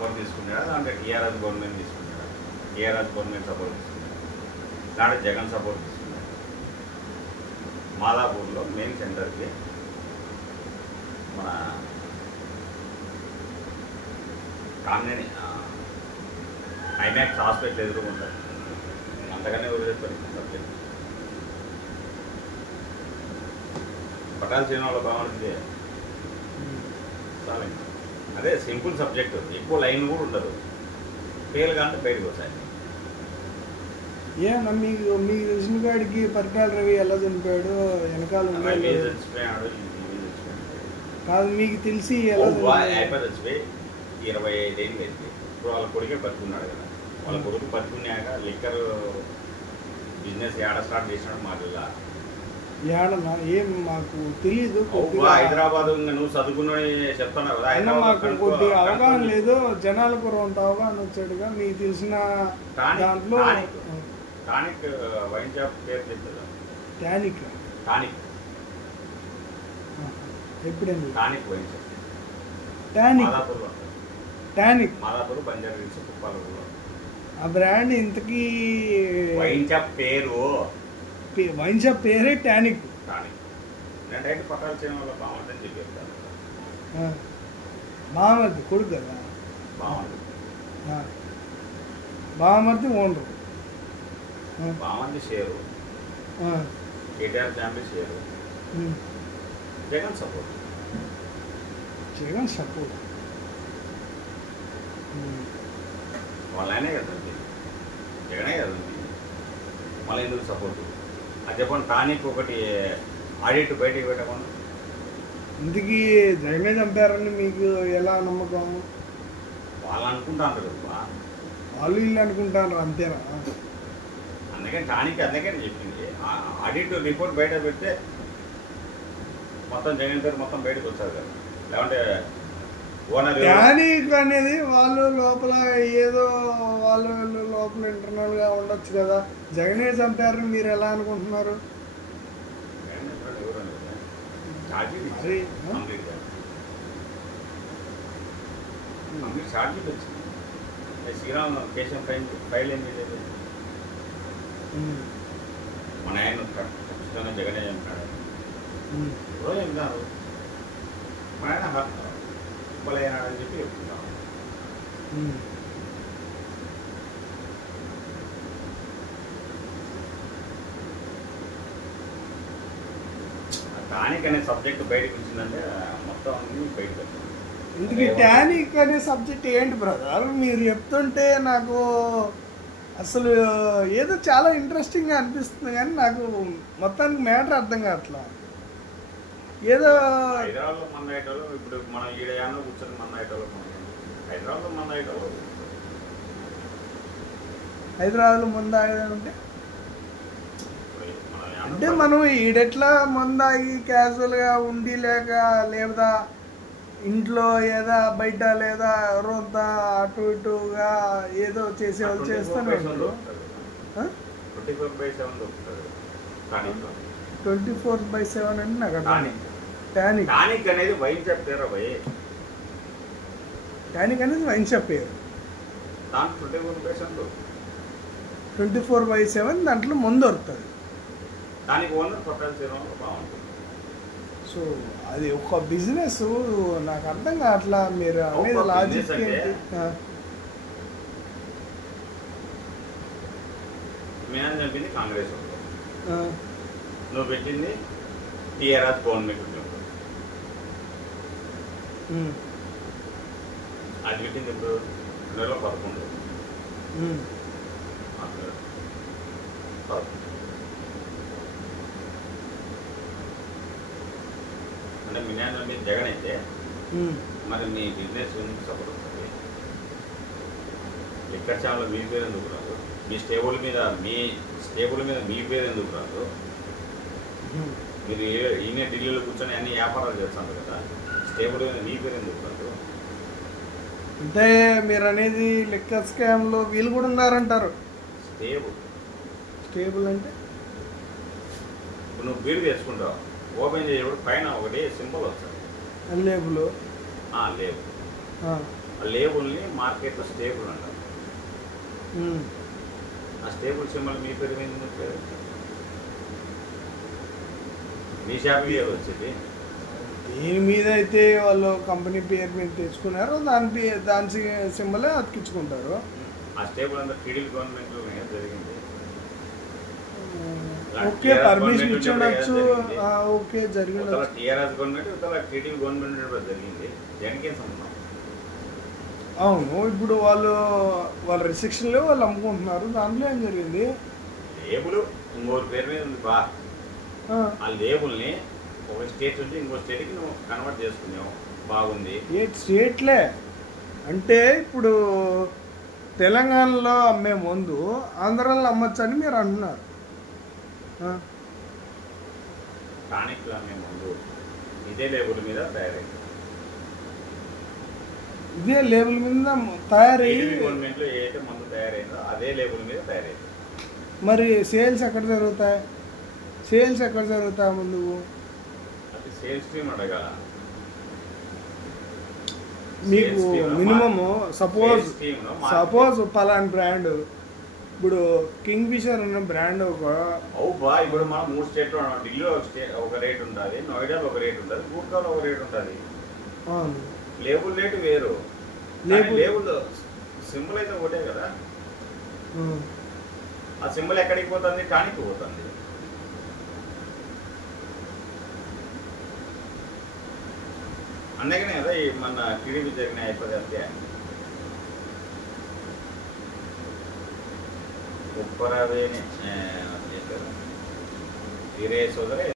Support తీసుకున్నాడా దాంట్లో TRS government తీసుకున్నాడా? టీఆర్ఎస్ గవర్నమెంట్ సపోర్ట్ తీసుకున్నాడు, దాంట్లో జగన్ సపోర్ట్ తీసుకున్నాడు. మాదాపూర్లో మెయిన్ సెంటర్కి మన కామినేని ఐమాక్స్ హాస్పిటల్ ఎదుర్కొంటారు. అంతగానే వదిలేస్తారు సబ్జెక్ట్. పటాల సినిమాలో బాగుంటుంది చాలా. అదే సింపుల్ సబ్జెక్ట్, ఎక్కువ లైన్ కూడా ఉండదు. ఫెయిల్ కానీ బయటకు వస్తాయి. ఏమన్నా మీకు తెలిసిన కాడికి పరిటాల రవి ఎలా చనిపోయాడు వెనకాల చచ్చిపోయాడు కాదు, మీకు తెలిసి ఎలా చచ్చిపోయి 25 ఏళ్ళు అయింది. ఇప్పుడు వాళ్ళ కొడుకే బతుకున్నాడు కదా. వాళ్ళ కొడుకు బతుకున్నాక లిక్కర్ బిజినెస్ ఏడ స్టార్ట్ చేసినాడు మాకు ఏడన్నా ఏం మాకు తెలియదు. హైదరాబాద్ నువ్వు చదువుకున్నాడు చెప్తున్నావు కదా. మాకు కొద్దిగా అవగాహన లేదు, జనాలకు కొంత అవగాహన వచ్చాడుగా. మీకు తెలిసిన దాంట్లో టానిక్ వైన్ షాప్ పేరు చెప్తుందా? టానిక్ టానిక్ ఎప్పుడైంది? టానిక్ వైన్ షాప్ టానిక్ మాదాపూర్లో. టానిక్ మాదాపూర్ బంజారా హిల్స్ కుప్పాలలో. ఆ బ్రాండ్ ఇంతకీ వైన్ షాప్ పేరు, వైన్ షాప్ పేరే టానిక్. టానిక్ నేను పట్టాల సినిమాలో బాగుంటుందని చెప్పారు. బామర్ది కొడుకు కదా. బాగుంటుంది. బామర్ది ఓనరు. బాగుంది share. KTR family share. Jagan support. Jagan support వాళ్ళనే కదండి, జగనే కదండి. మళ్ళీ ఎందుకు సపోర్టు? అది చెప్పండి. టానిక్ ఒకటి ఆడిట్ బయటకు పెట్టకుండా ఇందుకీ జగనే చంపారని మీకు ఎలా నమ్మకం? వాళ్ళు అనుకుంటారు కదా, వాళ్ళు వీళ్ళు అనుకుంటారు అంతేనా? అందుకని టానిక్ అందుకని చెప్పింది. ఆడిట్ రిపోర్ట్ బయట పెడితే మొత్తం జగన్ పేరు మొత్తం బయటకు వచ్చారు కదా. లేకుంటే ఓనర్ టానిక్ అనేది వాళ్ళు లోపల ఏదో వాళ్ళు లోపల ఇంటర్నల్గా ఉండొచ్చు కదా. జగనే చంపారని మీరు ఎలా అనుకుంటున్నారు? ఛార్జీలు వచ్చింది. శ్రీరామ్ కేశం ఫైల్ ఏం చేయలేదు. మన ఆయన ఖచ్చితంగా జగనే చంపాడు. ఎవరో చెప్తారు మన ఆయన బలైనాడని చెప్పి చెప్తున్నాను. టానిక్ అనే సబ్జెక్ట్ బయటకు వచ్చిందంటే మొత్తం అన్ని బయటకు వచ్చింది. ఇందుకు టానిక్ అనే సబ్జెక్ట్ ఏంటి బ్రదర్? మీరు చెప్తుంటే నాకు అసలు ఏదో చాలా ఇంట్రెస్టింగ్గా అనిపిస్తుంది, కానీ నాకు మొత్తానికి మ్యాటర్ అర్థం కావట్లా. ఏదో హైదరాబాద్లో మంద అయ్యేటోళ్ళు ఇప్పుడు మనం ఈడయాలో కూర్చొని మంద అయ్యేటోళ్ళు, హైదరాబాద్లో మంద అయ్యేటోళ్ళు. హైదరాబాద్లో మంద ఆగేదంటే అంటే మనం ఈడెట్లా మందాగి క్యాజువల్గా ఉండి లేక లేదా ఇంట్లో ఏదా బయట లేదా ఎవరంతా అటు ఇటుగా ఏదో చేసేవాళ్ళు చేస్తూనే ఉంటారు. 24/7 అంటే నాకు అర్థం. టానిక్ అనేది వైన్ షాప్ పేరు. టానిక్ అనేది వైన్ షాప్ పేరు. 24/7 దాంట్లో ముందు దొరుకుతుంది. దానికి ఓనర్ పట్టాల సినిమాలో బాగుంటుంది. సో అది ఒక బిజినెస్, నాకు అర్థం కావట్లా మీరు అనేది లాజిక్ ఏంటి? మేము చెప్పింది కాంగ్రెస్ నువ్వు పెట్టింది టీఆర్ఎస్ గవర్నమెంట్ ఉద్యోగం. అది పెట్టింది ఇప్పుడు 2011. అంటే మీ నాన్న మీద జగన్ అయితే మరి మీ బిజినెస్ ఎందుకు సపోర్ట్ వస్తుంది? లిక్కర్ ఛానల్ మీ పేరు ఎందుకు రాదు? మీ స్టేబుల్ మీద మీ పేరు ఎందుకు రాదు? మీరు ఈయన ఢిల్లీలో కూర్చొని అన్ని వ్యాపారాలు చేస్తాను కదా, స్టేబుల్ మీద మీ పేరు ఎందుకు రాదు? అంటే మీరు అనేది లిక్కర్ స్కామ్లో వీళ్ళు కూడా ఉన్నారంటారు. స్టేబుల్ అంటే నువ్వు బీరు తెచ్చుకుంటావు, ఓపెన్ చేసేప్పుడు పైన ఒకటి సింబల్ వస్తుంది, లేబుల్. లేబుల్ ఆ లేబుల్ని మార్కెట్లో స్టేబుల్ అంటారు. ఆ స్టేబుల్ సింబల్ మీ పేరు మీద ఎందుకు లేదు? మీ షాప్కి ఏదో వచ్చింది. దేని మీద అయితే వాళ్ళు కంపెనీ పేరు మీద తెచ్చుకున్నారో దాని సింబలే అతికించుకుంటారు. ఆ స్టేబుల్ అంతా టీడీపీ గవర్నమెంట్లో జరిగింది. ఓకే, పర్మిషన్ ఇచ్చి ఉండొచ్చు. ఓకే, జరిగింది. టీఆర్ఎస్ గవర్నమెంట్ టీడీపీ గవర్నమెంట్ జరిగింది. జగన్కి ఏం సంబంధం? అవును, ఇప్పుడు వాళ్ళ రిస్ట్రిక్షన్లో వాళ్ళు అమ్ముకుంటున్నారు. దాంట్లో ఏం జరిగింది? లేబుల్ ఇంకోటి పేరు మీద ఉంది బా. ఆ లేబుల్ని ఒక స్టేట్ నుంచి ఇంకో స్టేట్కి నువ్వు కన్వర్ట్ చేసుకున్నావు, బాగుంది. ఏ స్టేట్లే అంటే ఇప్పుడు తెలంగాణలో అమ్మే ముందు ఆంధ్రాలో అమ్మచ్చు అని మీరు అంటున్నారు. టానిక్లు అమ్మే ముందు ఇదే లేబుల్ మీద తయారైంది. ఇదే లేబుల్ మీద తయారయ్యి గవర్నమెంట్లో ఏదైతే మందు తయారైందో అదే లేబుల్ మీద తయారైంది. మరి సేల్స్ ఎక్కడ జరుగుతాయి? ముందు అది సేల్స్ టీమ్ అడగాల. మీకు మినిమము సపోజ్ పలానా బ్రాండ్, ఇప్పుడు కింగ్ ఫిషర్ ఉన్న బ్రాండ్ ఇప్పుడు మనం 3 స్టేట్లో ఉన్నాం. ఢిల్లీలో ఒక రేట్ ఉంటుంది, నోయిడాలో ఒక రేట్ ఉంటుంది, గూర్ఖాలో ఒక రేట్ ఉంటుంది. లేబుల్ రేటు వేరు. లేబుల్ సింబల్ అయితే ఒకటే కదా. ఆ సింబల్ ఎక్కడికి పోతుంది? టానిక్ పోతుంది. అందుకనే కదా మన టీడీపీ జరిగిన అయిపోతే అంతే. ఉప్పరవేని తీరే సోదరే